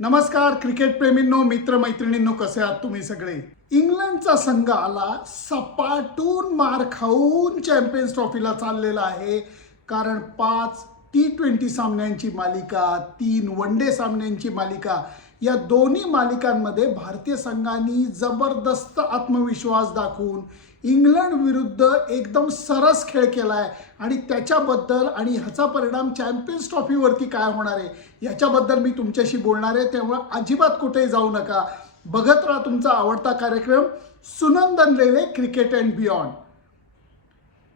नमस्कार क्रिकेट प्रेमींनो कसे आहात तुम्ही सगळे? इंग्लंडचा संघ आला सपाटून मार खाऊन चॅम्पियन्स ट्रॉफीला चाललेला आहे. कारण पाच टी ट्वेंटी सामन्यांची मालिका तीन वन डे सामन्यांची मालिका या दोन्ही मालिकांमध्ये भारतीय संघांनी जबरदस्त आत्मविश्वास दाखवून इंग्लंड विरुद्ध एकदम सरस खेळ केला आहे आणि त्याच्याबद्दल आणि ह्याचा परिणाम चॅम्पियन्स ट्रॉफीवरती काय होणार आहे याच्याबद्दल मी तुमच्याशी बोलणार आहे. तेव्हा अजिबात कुठेही जाऊ नका. बघत राहा तुमचा आवडता कार्यक्रम Sunandan Lele cricket and beyond.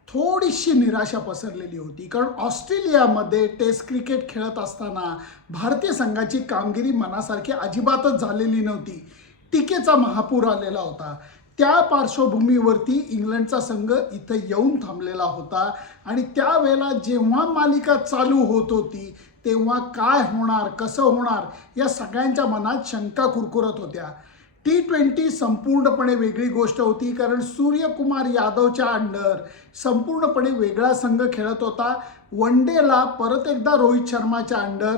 थोडीशी निराशा पसरलेली होती कारण ऑस्ट्रेलियामध्ये टेस्ट क्रिकेट खेळत असताना भारतीय संघाची कामगिरी मनासारखी अजिबातच झालेली नव्हती. टीकेचा महापूर आलेला होता. त्या पार्श्वभूमीवरती इंग्लंडचा संघ इथं येऊन थांबलेला होता. आणि त्यावेळेला जेव्हा मालिका चालू होत होती तेव्हा काय होणार कसं होणार या सगळ्यांच्या मनात शंका कुरकुरत होत्या. टी ट्वेंटी संपूर्णपणे वेगळी गोष्ट होती कारण सूर्यकुमार यादवच्या अंडर संपूर्णपणे वेगळा संघ खेळत होता. वन डेला परत एकदा रोहित शर्माच्या अंडर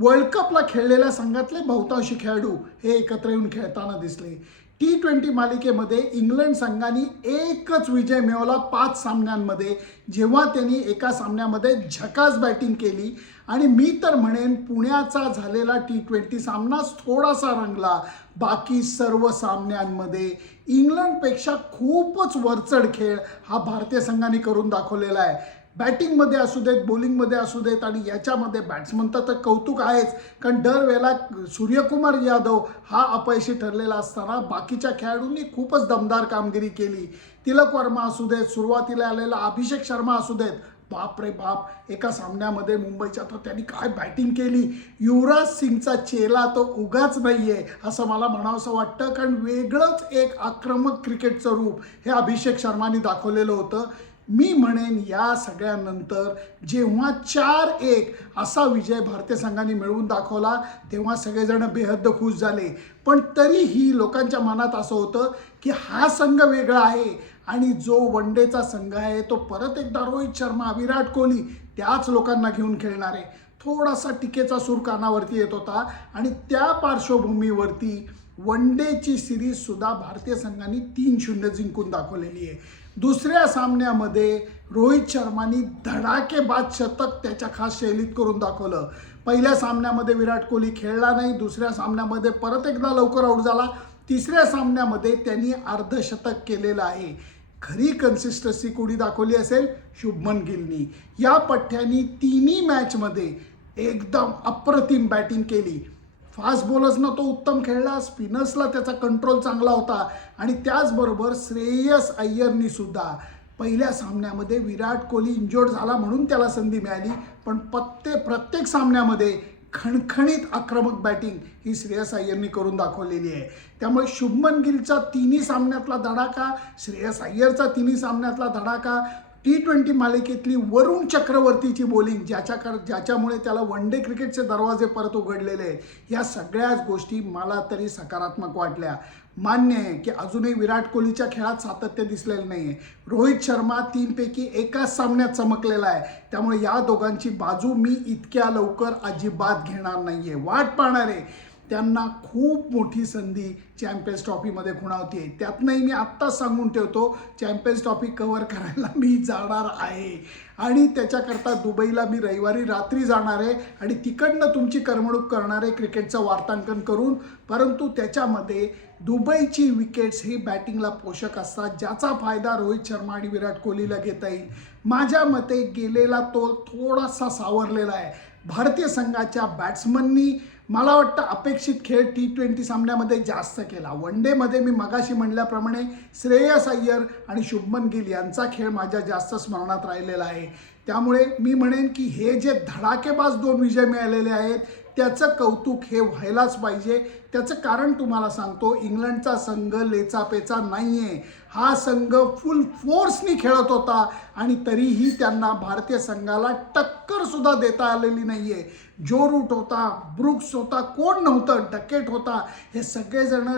वर्ल्ड कपला खेळलेल्या संघातले बहुतांशी खेळाडू हे एकत्र येऊन खेळताना दिसले. टी ट्वेंटी मालिकेमध्ये इंग्लंड संघाने एकच विजय मिळवला पाच सामन्यांमध्ये. जेव्हा त्यांनी एका सामन्यामध्ये झकास बॅटिंग केली. आणि मी तर म्हणेन पुण्याचा झालेला टी ट्वेंटी सामनाच थोडासा रंगला. बाकी सर्व सामन्यांमध्ये इंग्लंडपेक्षा खूपच वरचढ खेळ हा भारतीय संघाने करून दाखवलेला आहे. बॅटिंगमध्ये असू देत बॉलिंगमध्ये असू देत आणि याच्यामध्ये बॅट्समनचं तर कौतुक आहेच. कारण दरवेळेला सूर्यकुमार यादव हा अपयशी ठरलेला असताना बाकीच्या खेळाडूंनी खूपच दमदार कामगिरी केली. तिलक वर्मा असू देत सुरुवातीला आलेला अभिषेक शर्मा असू देत बाप रे बाप एका सामन्यामध्ये मुंबईच्या तर त्यांनी काय बॅटिंग केली? युवराज सिंगचा चेला तो उगाच नाहीये असं मला म्हणावंसं वाटतं. कारण वेगळंच एक आक्रमक क्रिकेटचं रूप हे अभिषेक शर्माने दाखवलेलं होतं. मी म्हणेन या सगळ्यानंतर जेव्हा चार एक असा विजय भारतीय संघाने मिळवून दाखवला तेव्हा सगळेजण बेहद्द खुश झाले. पण तरीही लोकांच्या मनात असं होतं की हा संघ वेगळा आहे आणि जो वनडेचा संघ आहे तो परत एकदा रोहित शर्मा विराट कोहली त्याच लोकांना घेऊन खेळणार आहे. थोडासा टीकेचा सूर कानावरती येत होता आणि त्या पार्श्वभूमीवरती वन डेची सिरीज सुद्धा भारतीय संघाने तीन शून्य जिंकून दाखवलेली आहे. दुसऱ्या सामन्यामध्ये रोहित शर्मानी धडाकेबाद शतक त्याच्या खास शैलीत करून दाखवलं. पहिल्या सामन्यामध्ये विराट कोहली खेळला नाही दुसऱ्या सामन्यामध्ये परत एकदा लवकर आऊट झाला. तिसऱ्या सामन्यामध्ये त्यांनी अर्धशतक केलेलं आहे. खरी कन्सिस्टन्सी कोणी दाखवली असेल? शुभमन गिलनी. या पठ्ठ्यांनी तिन्ही मॅचमध्ये एकदम अप्रतिम बॅटिंग केली. फास्ट बॉलर्सनं तो उत्तम खेळला स्पिनर्सला त्याचा कंट्रोल चांगला होता आणि त्याचबरोबर श्रेयस अय्यरनी सुद्धा. पहिल्या सामन्यामध्ये विराट कोहली इंजोर्ड झाला म्हणून त्याला संधी मिळाली पण पत्ते प्रत्येक सामन्यामध्ये खणखणीत आक्रमक बॅटिंग ही श्रेयस अय्यरनी करून दाखवलेली आहे. त्यामुळे शुभमन गिलचा तिन्ही सामन्यातला धडाका श्रेयस अय्यरचा तिन्ही सामन्यातला धडाका टी ट्वेंटी मालिकेतली वरुण चक्रवर्तीची बॉलिंग ज्याच्या ज्याच्यामुळे त्याला वन डे क्रिकेटचे दरवाजे परत उघडलेले आहेत. या सगळ्याच गोष्टी मला तरी सकारात्मक वाटल्या. मान्य आहे की अजूनही विराट कोहलीच्या खेळात सातत्य दिसलेलं नाही आहे रोहित शर्मा तीनपैकी एकाच सामन्यात चमकलेला आहे. त्यामुळे या दोघांची बाजू मी इतक्या लवकर अजिबात घेणार नाही आहे वाट पाहणार आहे त्यांना खूप मोठी संधी चॅम्पियन्स ट्रॉफीमध्ये खुणावती आहे. त्यातनंही मी आत्ताच सांगून ठेवतो चॅम्पियन्स ट्रॉफी कव्हर करायला मी जाणार आहे. आणि त्याच्याकरता दुबईला मी रविवारी रात्री जाणार आहे आणि तिकडनं तुमची करमणूक करणार आहे क्रिकेटचं वार्तांकन करून. परंतु त्याच्यामध्ये दुबईची विकेट्स ही बॅटिंगला पोषक असतात ज्याचा फायदा रोहित शर्मा आणि विराट कोहलीला घेता येईल. माझ्या मते गेलेला तो थोडासा सावरलेला आहे. भारतीय संघाच्या बॅट्समननी मला वाटतं अपेक्षित खेळ टी ट्वेंटी सामन्यामध्ये जास्त केला. वन डेमध्ये मी मगाशी म्हणल्याप्रमाणे श्रेयस अय्यर आणि शुभमन गिल यांचा खेळ माझ्या जास्त स्मरणात राहिलेला आहे. त्यामुळे मी म्हणेन की हे जे धडाकेबाज दोन विजय मिळालेले आहेत त्याचं कौतुक हे व्हायलाच पाहिजे. त्याचं कारण तुम्हाला सांगतो इंग्लंडचा संघ लेचापेचा नाही आहे हा संघ फुल फोर्सनी खेळत होता आणि तरीही त्यांना भारतीय संघाला टक्कर सुद्धा देता आलेली नाही आहे जो रूट होता ब्रुक्स होता कोण नव्हतं डकेट होता हे सगळेजण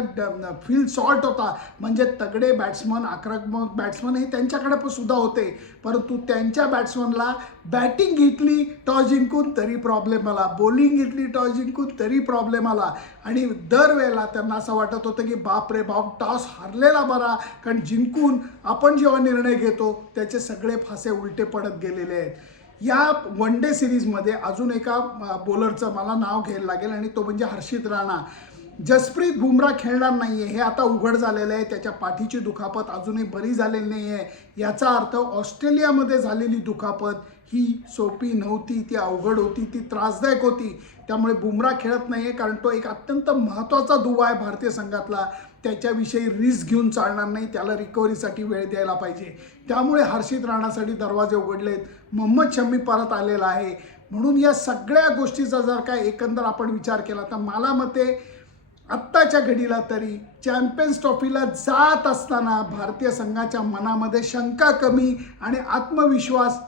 फील्ड सॉल्ट होता. म्हणजे तगडे बॅट्समन आक्रमक बॅट्समन हे त्यांच्याकडे पण सुद्धा होते. परंतु त्यांच्या बॅट्समनला बॅटिंग घेतली टॉस जिंकून तरी प्रॉब्लेम आला. बॉलिंग घेतली टॉस जिंकून तरी प्रॉब्लेम आला. आणि दरवेळेला त्यांना असं वाटत होतं की बाप रे बाप टॉस हरलेला बरा. कारण जिंकून आपण जेव्हा निर्णय घेतो त्याचे सगळे फासे उलटे पडत गेलेले आहेत. या वन डे सिरीजमध्ये अजून एका बॉलरचं मला नाव घ्यायला लागेल आणि तो म्हणजे हर्षित राणा. जसप्रीत बुमरा खेळणार नाही आहे हे आता उघड झालेलं आहे त्याच्या पाठीची दुखापत अजूनही बरी झालेली नाही आहे याचा अर्थ ऑस्ट्रेलियामध्ये झालेली दुखापत ही सोपी नव्हती ती अवघड होती ती त्रासदायक होती. त्यामुळे बुमरा खेळत नाही आहे कारण तो एक अत्यंत महत्त्वाचा दुवा आहे भारतीय संघातला. त्याच्याविषयी रिस्क घेऊन चालणार नाही त्याला रिकव्हरीसाठी वेळ द्यायला पाहिजे. त्यामुळे हर्षित राणासाठी दरवाजे उघडलेत. मोहम्मद शमी परत आलेला आहे. म्हणून या सगळ्या गोष्टीचा जर काय एकंदर आपण विचार केला तर मला मते आत्ताच्या घडीला तरी चॅम्पियन्स ट्रॉफीला जात असताना भारतीय संघाच्या मनामध्ये शंका कमी आणि आत्मविश्वास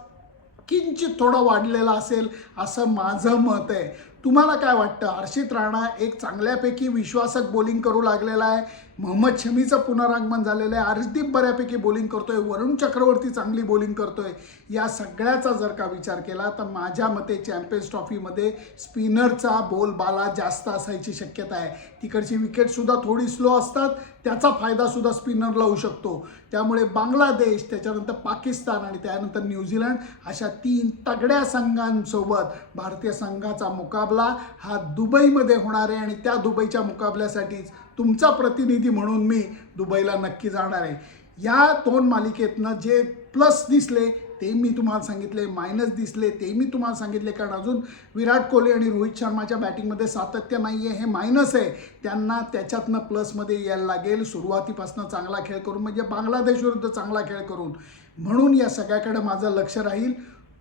किंचित थोडा वाढलेला असेल असं माझं मत आहे. तुम्हाला काय वाटतं? हर्षित राणा एक चांगल्यापैकी विश्वासक बॉलिंग करू लागलेला आहे. मोहम्मद शमीचं पुनरागमन झालेलं आहे. अर्शदीप बऱ्यापैकी बॉलिंग करतोय. वरुण चक्रवर्ती चांगली बॉलिंग करतोय. या सगळ्याचा जर का विचार केला तर माझ्या मते चॅम्पियन्स ट्रॉफीमध्ये स्पिनरचा बोलबाला जास्त असायची शक्यता आहे. तिकडची विकेटसुद्धा थोडी स्लो असतात. त्याचा फायदासुद्धा स्पिनरला होऊ शकतो. त्यामुळे बांगलादेश त्याच्यानंतर पाकिस्तान आणि त्यानंतर न्यूझीलंड अशा तीन तगड्या संघांसोबत भारतीय संघाचा मुकाबला हा दुबईमध्ये होणार आहे आणि त्या दुबईच्या मुकाबल्यासाठीच तुमचा प्रतिनिधी म्हणून मी दुबईला नक्की जाणार आहे. या दोन मालिकेतनं जे प्लस दिसले ते मी तुम्हाला सांगितले. मायनस दिसले ते मी तुम्हाला सांगितले. कारण अजून विराट कोहली आणि रोहित शर्माच्या बॅटिंगमध्ये सातत्य नाही आहे हे मायनस आहे. त्यांना त्याच्यातनं प्लसमध्ये यायला लागेल. सुरुवातीपासून चांगला खेळ करून म्हणजे बांगलादेश विरुद्ध चांगला खेळ करून. म्हणून या सगळ्याकडे माझं लक्ष राहील.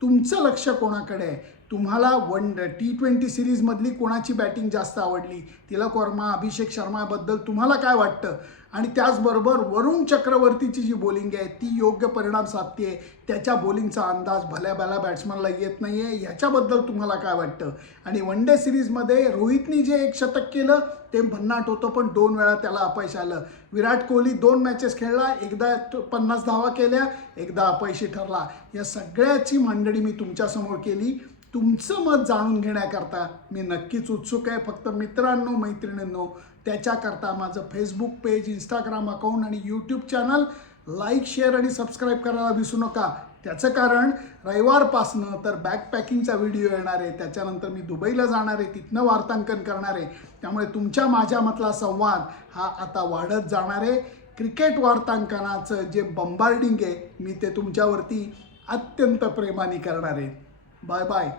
तुमचं लक्ष कोणाकडे आहे? तुम्हाला वन टी ट्वेंटी सिरीजमधली कोणाची बॅटिंग जास्त आवडली? तिलक वर्मा अभिषेक शर्माबद्दल तुम्हाला काय वाटतं? आणि त्याचबरोबर वरुण चक्रवर्तीची जी बॉलिंग आहे ती योग्य परिणाम साधते त्याच्या बॉलिंगचा अंदाज भल्या भल्या बॅट्समनला येत नाही आहे ह्याच्याबद्दल तुम्हाला काय वाटतं? आणि वन डे सिरीजमध्ये रोहितनी जे एक शतक केलं ते भन्नाट होतं पण दोन वेळा त्याला अपयश आलं. विराट कोहली दोन मॅचेस खेळला एकदा पन्नास धावा केल्या एकदा अपयशी ठरला. या सगळ्याची मांडणी मी तुमच्यासमोर केली. तुमचं मत जाणून घेण्याकरता मी नक्कीच उत्सुक आहे. फक्त मित्रांनो मैत्रिणींनो त्याच्याकरता माझं फेसबुक पेज इंस्टाग्राम अकाउंट आणि यूट्यूब चॅनल लाईक शेअर आणि सबस्क्राईब करायला विसरू नका. त्याचं कारण रविवारपासनं तर बॅकपॅकिंगचा व्हिडिओ येणार आहे. त्याच्यानंतर मी दुबईला जाणार आहे. तिथनं वार्तांकन करणार आहे. त्यामुळे तुमच्या माझ्यामधला संवाद हा आता वाढत जाणार आहे. क्रिकेट वार्तांकनाचं जे बंबार्डिंग आहे मी ते तुमच्यावरती अत्यंत प्रेमाने करणार आहे. Bye bye